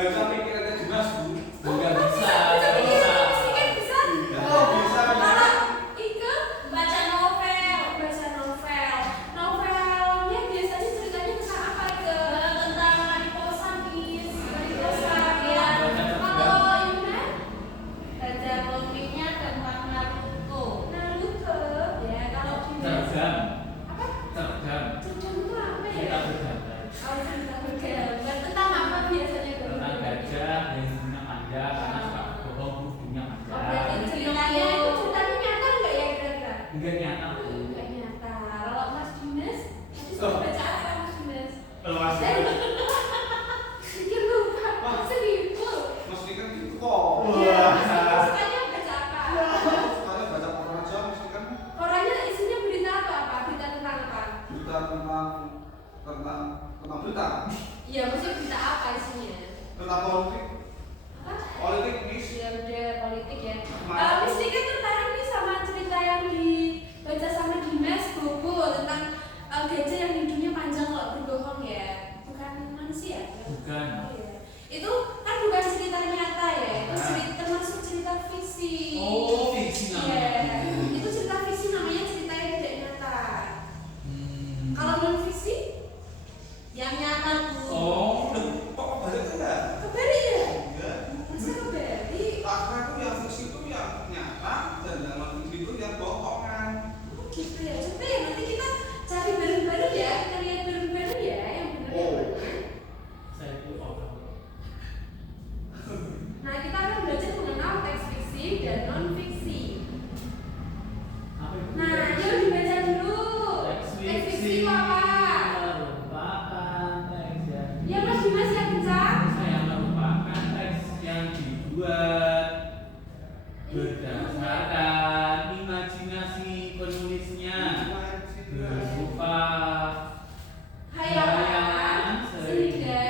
baca pikirannya Dimas Bu. Enggak bisa. Iya, maksudnya berita apa isinya? Tentang politik. Politik bis. Ya udah politik ya. Miss ini kan tertarik nih sama cerita yang dibaca sama Dimas Bobo tentang gajah yang hidungnya panjang kalau berbohong ya. Bukan manusia? Bukan. Oh, ya. Itu kan bukan cerita nyata ya. Itu cerita termasuk cerita fiksi. Oh, fiksi namanya. Iya. Itu cerita fiksi namanya cerita yang tidak nyata. Kalau non fiksi? Yang nyata tuh. Oh, kok kebalik enggak? Kebalik ya? Enggak. Masa kebalik? Karena itu yang fiksi itu yang nyata dan yang non fiksi itu yang bohongan. Oh gitu ya. Coba ya nanti kita cari bareng-bareng ya. Kita lihat bareng-bareng ya yang benar yang mana. Saya itu orang. Nah kita akan belajar mengenal teks fiksi dan non fiksi. Apa itu? Nah yuk dibaca dulu. Teks Teks fiksi itu apa? Ya Mas Dimas yang kencang. Saya merupakan teks yang dibuat berdasarkan imajinasi penulisnya berupa Hayalan sehingga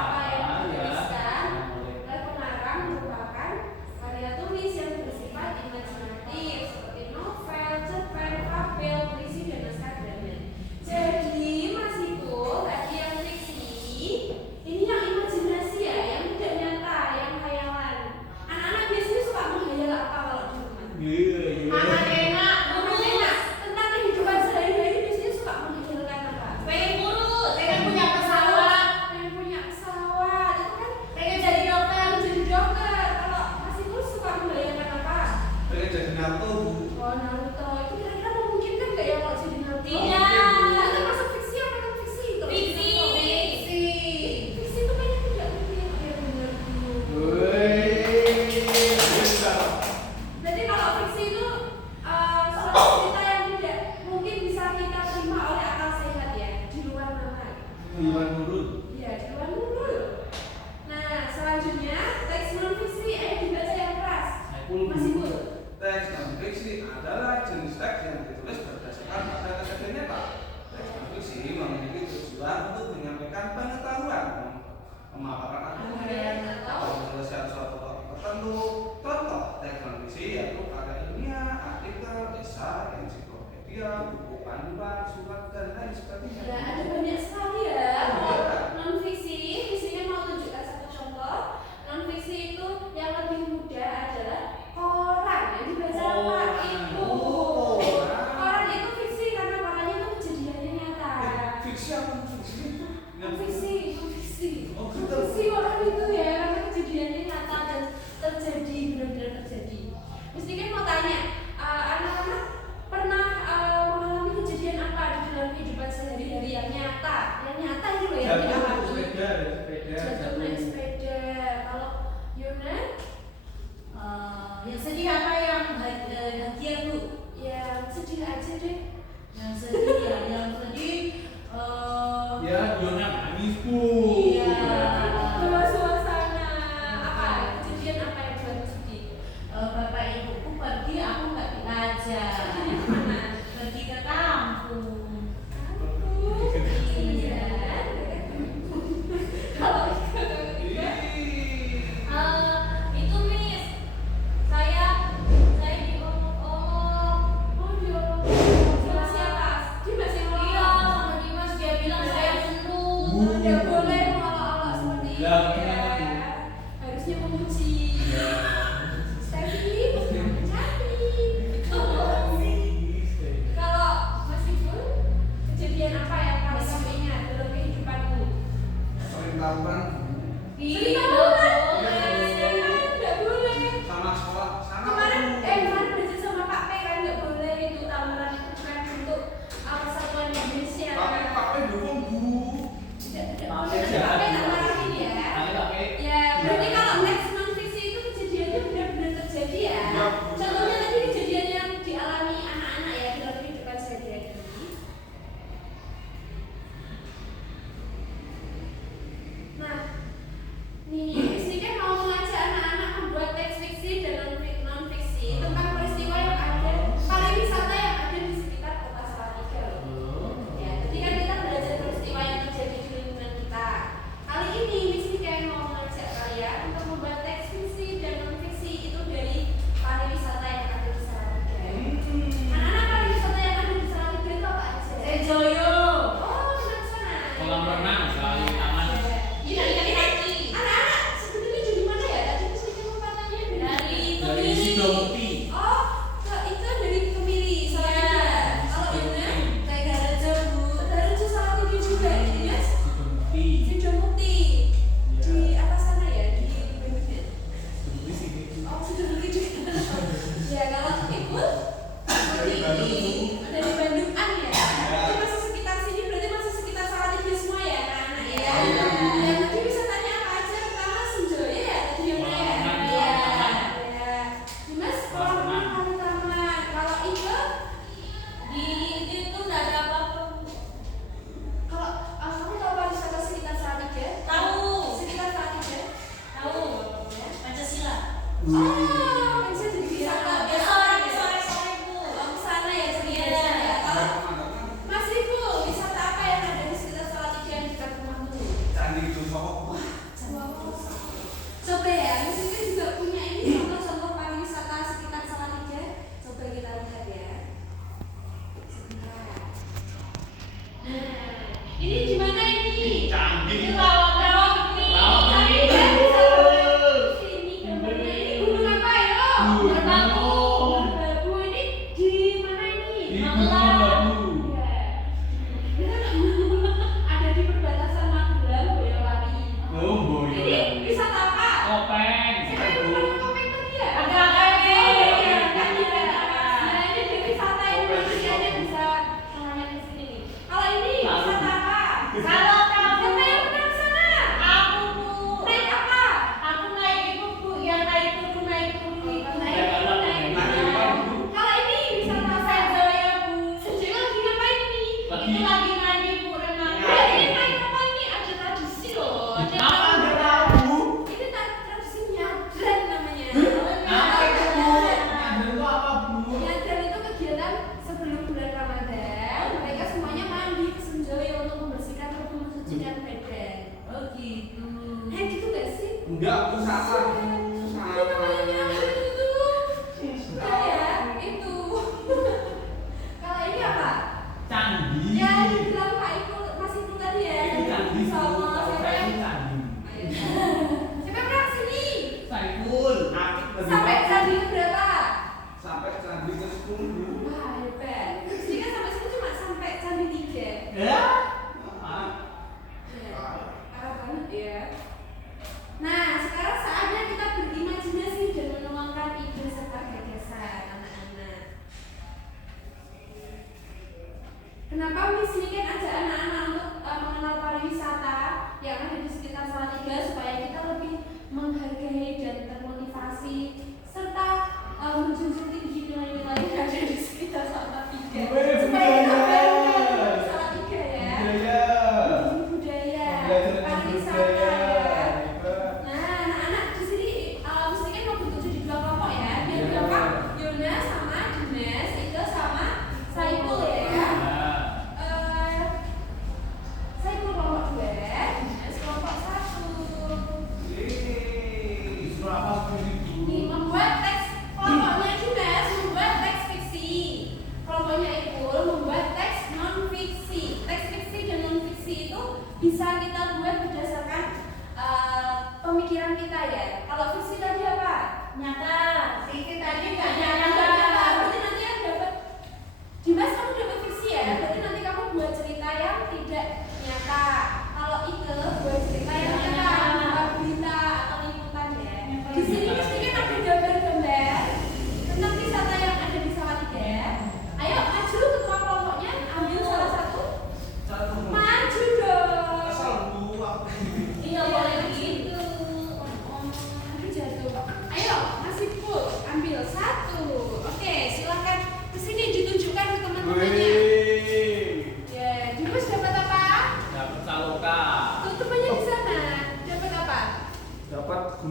apa yang dituliskan oleh pengarang merupakan karya tulis yang bersifat imajinatif seperti novel, cerpen, fabel, puisi dan naskah drama. Jadi Mas itu tadi yang fiksi ini yang imajinasi ya, yang tidak nyata, yang hayalan. Anak-anak biasanya suka menghayal apa kalau di rumah? Anak enak, tentang kehidupan sehari-hari biasanya suka menghayalkan apa? Pengen kurus, pengen punya pesawat, itu kan pengen jadi dokter. Kalau masih kurus suka menghayalkan apa? Pengen jadi Naruto. Oh Naruto, itu kira-kira memungkinkan nggak ya kalau jadi Naruto? Iya. Itu masuk fiksi apa non fiksi? Fiksi. Fiksi itu kayaknya tidak mungkin ya benar tuh. Jadi kalau fiksi itu suatu cerita yang tidak mungkin bisa kita terima oleh akal sehat ya, di luar nalar. Bukan nurut. Iya, di luar nalar. Nah, selanjutnya teks non fiksi dibaca yang keras. Masih Bu. Teks non fiksi adalah jenis teks yang ditulis berdasarkan pada kejadian nyata. Teks non fiksi memiliki tujuan untuk menyampaikan pengetahuan, memaparkan argumen, atau menyelesaikan suatu topik tertentu. Contoh teks non fiksi yaitu karya ilmiah, artikel, esai, ensiklopedia, buku panduan, surat dan lain sebagainya. Ya, ada banyak sekali ya. Non fiksi, fisinya mau tunjukkan satu contoh. Non fiksi itu yang lebih mudah adalah koran yang dibaca apa itu. Koran itu fiksi karena korannya itu kejadiannya nyata. Fiksi apa fiksi? Non fiksi. Oh, Non gitu. fiksi koran itu ya karena kejadiannya nyata dan terjadi, benar-benar terjadi. Mesti kan mau tanya, anak-anak pernah mengalami kejadian apa di dalam kehidupan sehari-hari yang nyata? Yang nyata itu loh yang kita alami. Jatuh naik sepeda. Kalau Yuna, Yang sedih apa yang bahagia Bu? ya sedih aja deh. Yang sedih ya, yang sedih. Ya, Yona nangis Bu. Iya. Bawa suasana. Apa? Kejadian apa yang buatmu sedih? Bapak ibuku pergi, aku nggak diajak. Perginya kemana? Pergi ke kampung. Iya. Kalau ketiga, Itu Miss, saya diomong-omong. oh dia sama siapa? Di kan Ih, tahunan. Nggak boleh. sama sekolah sama Kemarin belajar sama Pak P kan nggak boleh itu tamuran itu bukan untuk persatuan Indonesia. Pak P dukung Bu. Tidak boleh. Pak P tak marahin ya. Ya, berarti kalau next non fiksi itu kejadiannya benar-benar terjadi ya. Ya. Contohnya tadi kejadian yang dialami anak-anak ya dalam kehidupan sehari-hari. Nah, nih Sri kan mau mengajak anak-anak membuat teks fiksi dan non fiksi tentang peristiwa yang ada, pariwisata yang ada di sekitar kota Salatiga loh. Ya, jadi kan kita belajar peristiwa yang terjadi di lingkungan kita. Kali ini Miss Niken mau mengajak kalian untuk membuat teks fiksi dan non fiksi itu dari pariwisata yang ada di Salatiga. Anak-anak pariwisata yang ada di Salatiga itu apa aja? Joyo. Oh, benar sana. Kolam renang sekali taman. Iya, anak-anak sebenarnya dari mana ya? Tadi Miss Niken mau katanya Dari Dari Kemiri. Sidomukti. Oh, itu dari Kemiri, Salatiga. Kalau Yuna Kayak Garaja, Bu. dari Salatiga juga, yes? Sidomukti. Sidomukti di atas sana ya, di Bandung ya? Sidomukti sini. Oh, Sidomukti juga. Ya, kalau Ibu Dari Bandung. dari Bandukan ya? Itu masih sekitar sini, berarti masih sekitar Salatiga semua ya, anak-anak ya? Iya. Ya, tadi wisatanya apa aja? Pertama Senjoya ya, tadi Yuna ya? Kolam renang, Iya. kolam renang. Ya. Dimas, Kolam kolam renang. renang, taman. Kalau Ibu Di itu nggak ada apa-apa. kalau kamu tahu pariwisata sekitar Salatiga? Tahu. Sekitar Salatiga? Tahu. Pancasila. Oh, bisa jadi wisata. Ya sore-sore, Bu. Oh, ke sana ya jadi Iya. ya. Kalau Mas Ibu, wisata apa yang ada di sekitar Salatiga yang dekat rumahmu? Candi Jowo. Coba ya, mungkin juga punya ini contoh-contoh pariwisata sekitar Salatiga. Coba kita lihat ya. Sebentar. Nah, ini di mana ini? Candi. Itu Rawabeni. Candi ya, bisa lihat sini gambarnya. Ini gunung apa ya? Gunung Merbabu. Merbabu. Merbabu ini di mana ini? Di Gunung Merbabu. Iya. Ada di perbatasan Magelang, Boyolali. Oh, Boyo. Ini wisata apa? Kopeng. Siapa yang rumahnya Kopeng tadi ya? Ada apa ini? Oh iya, kan ada. Nah ini di wisata yang manusianya bisa mengalir ke sini nih. Kalau ini wisata apa? Kalau kamu Siapa yang pernah ke sana? aku, Bu. Naik apa? Aku naik itu, Bu, yang naik turun itu. Naik gunung, naik gunung. Kalau ini wisata apa? Senjoya, Bu. Senjoya lagi ngapain ini? Itu lagi mandi, Bu, renang. Nah, ini main apa ini? Ada tradisi loh. Ada Apa tradisi. nggak tahu? Ini tradisi nyadran namanya. Apa itu, Bu? Nyadran. Nyadran itu apa, Bu? Nyadran itu kegiatan sebelum bulan Ramadan. Mereka semuanya mandi ke Senjoya untuk membersihkan tubuh, mensucikan badan. Oh, gitu. Gitu gak sih? Enggak, Bu, salah. Itu Salah. namanya nyadran itu. Nah ya, itu. Kalau ini apa? Candi. Ya, dibilang Pak Ibu, Mas Ibu tadi ya. Itu candi, Bu. Sama Kalau siapa saya yang itu candi. siapa yang pernah kesini? Saiful. Sampai candi ke berapa? Sampai candi ke 10. Wah, hebat. Jadi kan sampai sini cuma sampai candi 3. Ya. Parah banget ya. Nah, sekarang saatnya kita berimajinasi dan menuangkan ide serta gagasan anak-anak. Kenapa Miss Niken ajak anak-anak untuk mengenal pariwisata yang ada di sekitar Salatiga supaya kita lebih menghargai dan termotivasi serta menjunjung tinggi nilai-nilai yang ada di sekitar Salatiga. Supaya kita bangga dengan Salatiga ya. Budaya, pariwisata ya. Nah, anak-anak di sini mesti kan mau bentuk jadi 2 kelompok ya. Biar gampang, Yona sama Dimas, Ida sama Saiful ya. Saiful kelompok 2, Dimas kelompok 1. Disuruh apa, Bu? Nih, membuat teks kelompoknya Dimas membuat teks fiksi. Kelompoknya Ipul membuat teks non fiksi. Teks fiksi dan non fiksi itu bisa kita buat berdasarkan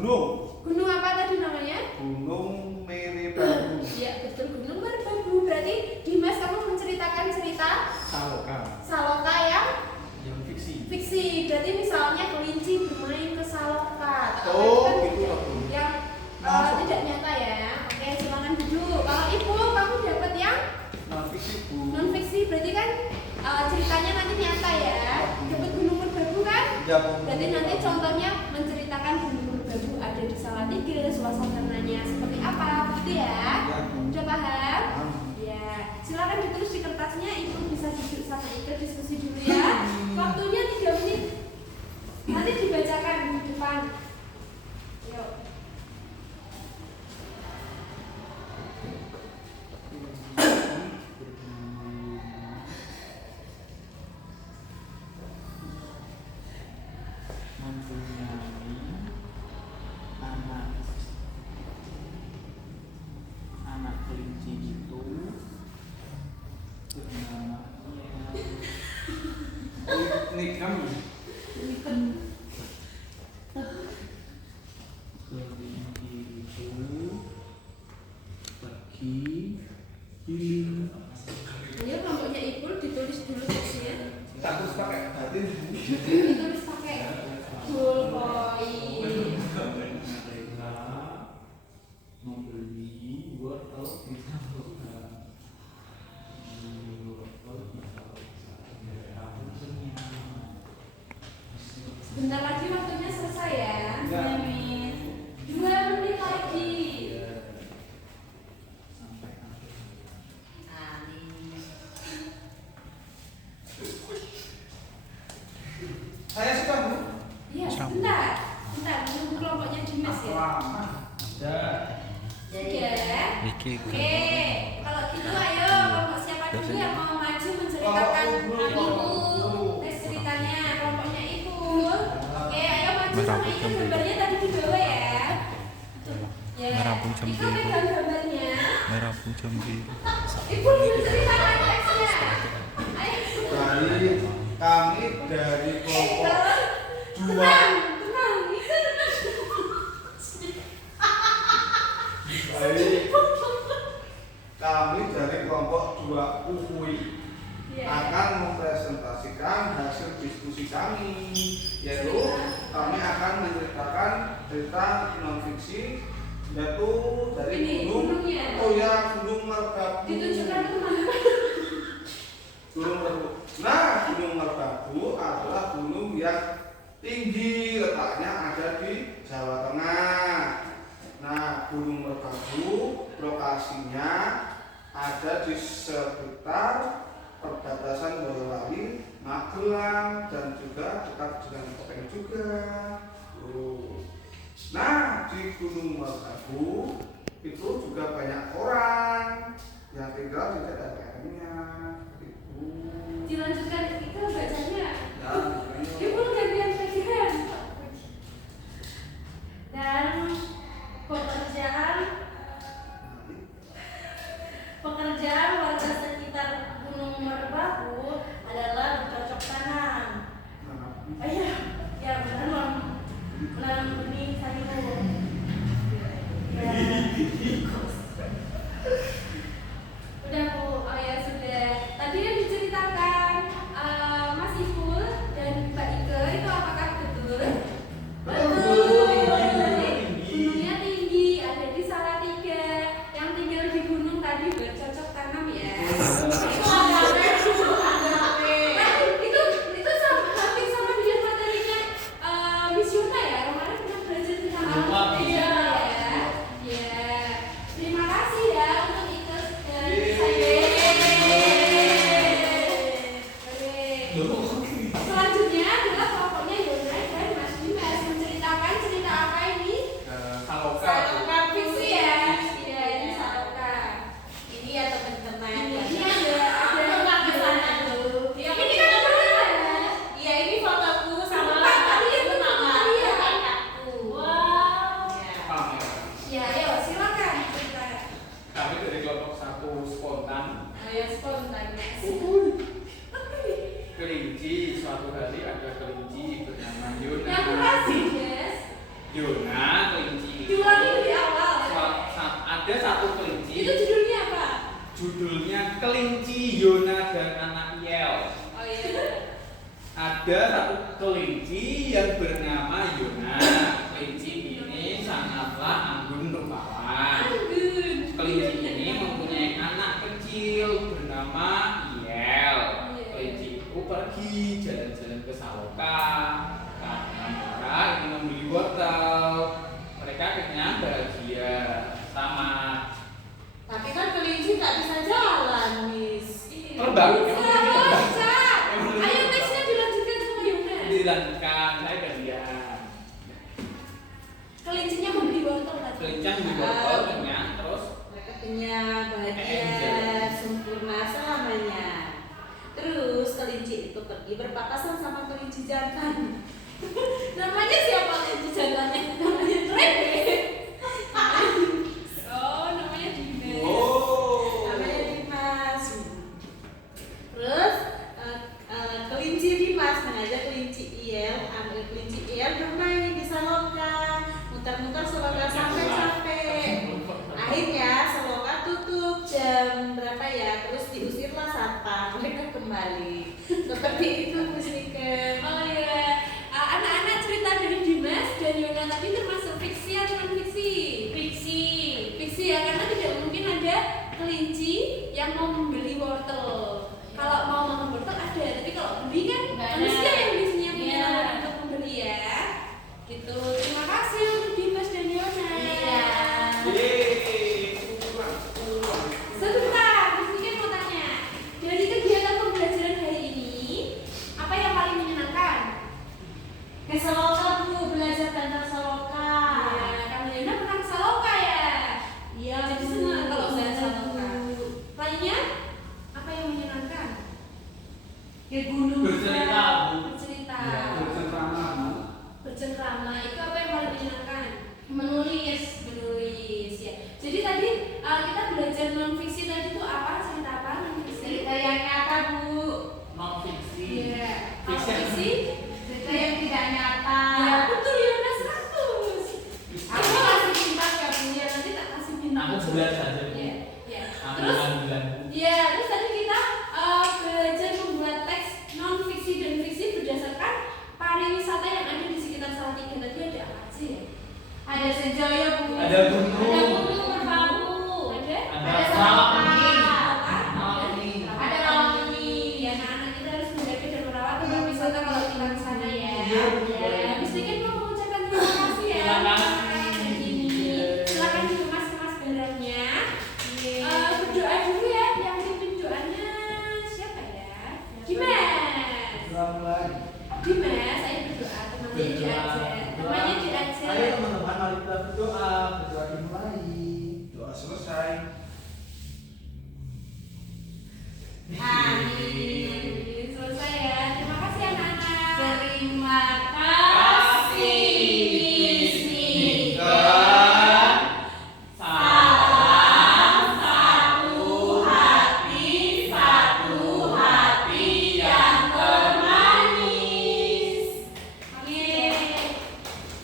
gunung. Gunung apa tadi namanya? Gunung Merbabu. Iya betul, Gunung Merbabu. Berarti Dimas kamu menceritakan cerita Saloka yang fiksi. Berarti misalnya kelinci bermain ke Saloka. Oh, Kan gitu loh. yang tidak nyata ya. Oke, silakan duduk. Kalau Ibu kamu dapat yang Non fiksi Bu. non fiksi, berarti kan ceritanya nanti nyata ya. Dapat Gunung Merbabu kan? Ya, Bu. Berarti nanti contohnya menceritakan Gunung Merbabu ada di Salatiga, suasananya seperti apa, gitu ya? Ya, Bu. Udah paham? Paham. Ya, silakan ditulis di kertasnya. Ibu bisa duduk sama Ika diskusi dulu ya. Waktunya 3 menit. Nanti dibacakan di depan. Yuk. anak kelinci itu Ini kamu. kelinci itu pergi healing. Ayo kelompoknya Ibu ditulis dulu teksnya. Tak terus pakai batin. Ditulis pakai ballpoint. Mereka membeli wortel di Saloka. Sebentar lagi waktunya selesai ya. Ya. 2 menit lagi. Sampai akhir. Saya suka Bu. Iya, sebentar. Menunggu kelompoknya Dimas ya. Lama. Ya. Iki Oke, kalau gitu ayo kelompok siapa dulu yang mau maju menceritakan Ibu tes ceritanya kelompoknya Ibu. Oke, ayo maju sama Ika, gambarnya tadi di bawah ya. Tuh. Ya. Merah pun jam Ika biru. pegang gambarnya. merah pun jam biru. Ibu menceritakan teksnya. Ayo. Kami dari kelompok dua. Tenang, Ika tenang. Baik. Kami dari kelompok 2 UUI Iya. akan mempresentasikan hasil diskusi kami, yaitu kami akan menceritakan cerita non fiksi, yaitu dari Ini, gunungnya. Gunung Merbabu. Ditunjukkan kemana? Gunung Merbabu. Nah, Gunung Merbabu adalah gunung yang tinggi, letaknya ada di Jawa Tengah. Nah, Gunung Merbabu lokasinya ada di sekitar perbatasan Boyolali, Magelang, dan juga dekat dengan Kopeng juga. Nah, di Gunung Merbabu itu juga banyak orang yang tinggal di daerahnya. Dilanjutkan itu bacanya. Ya, Ibu gantian pegangan. Dan pekerjaan warga sekitar Gunung Merbabu adalah bercocok tanam. Ayah, ya benar menanam benih sayur. Ya. Udah Bu, oh ya sudah. Tadi yang diceritakan Mas Ipul dan Mbak Ike itu apakah betul? Betul. Gunungnya tinggi, ada di Salatiga. Yang tinggal di gunung tadi bercocok tanam ya. Itu ada itu sama hampir sama dengan materinya Miss Yuna ya. Kemarin pernah belajar tentang alam. Iya ya. Ya. Terima kasih ya untuk itu dan saya. Selanjutnya adalah kelompoknya Yona dan Mas Dimas menceritakan cerita apa ini? Saloka fiksi ya. Iya, ini Saloka. Ini ya teman-teman. Ini ada ke sana dulu. Ini kan benar. Iya, ini fotoku sama Bukan, tadi itu mama. Maria. muter-muter Seloka sampai capek. Akhirnya Seloka tutup jam berapa ya? Terus diusirlah satpam. Mereka kembali. Seperti itu musiknya. Oh iya, anak-anak cerita dari Dimas dan Yona tadi termasuk fiksi atau non fiksi? Fiksi. Fiksi ya, karena tidak mungkin ada kelinci yang mau membeli wortel. Kalau mau makan wortel ada, tapi kalau beli kan Nggak ada. manusia yang biasanya punya Iya. naluri untuk membeli ya. Gitu. Terima kasih untuk Dimas dan Yona. Iya. Yeay, pulang. Sebentar, Mas Mika mau tanya. Dari kegiatan pembelajaran hari ini, apa yang paling menyenangkan? Ke Seloka Bu, belajar tentang Seloka. Ya, kamu Yona pernah ke Saloka ya? Iya. Jadi Bu. senang kalau saya Saloka. Lainnya, apa yang menyenangkan? Ke gunung. Bercerita, Bu. Bercerita. Ya, Bercengkrama. Bercengkrama itu apa yang paling menyenangkan? Menulis. Menulis ya. Jadi tadi kita belajar non fiksi tadi itu apa? Cerita apa non fiksi? Cerita yang nyata Bu. Non fiksi. Iya. Kalau Fiksi. fiksi? Cerita yang tidak nyata. Ya betul Yona 100. Aku kasih bintang ya Bu ya, nanti tak kasih bintang. Aku bulan saja, Bu. Iya. Ya. Aku Terus bulan. ya, terus tadi kita belajar membuat teks non fiksi dan fiksi berdasarkan pariwisata yang ada di sekitar Salatiga. Tadi ada apa sih ya? Ada Senjoyo Bu. Ada gunung.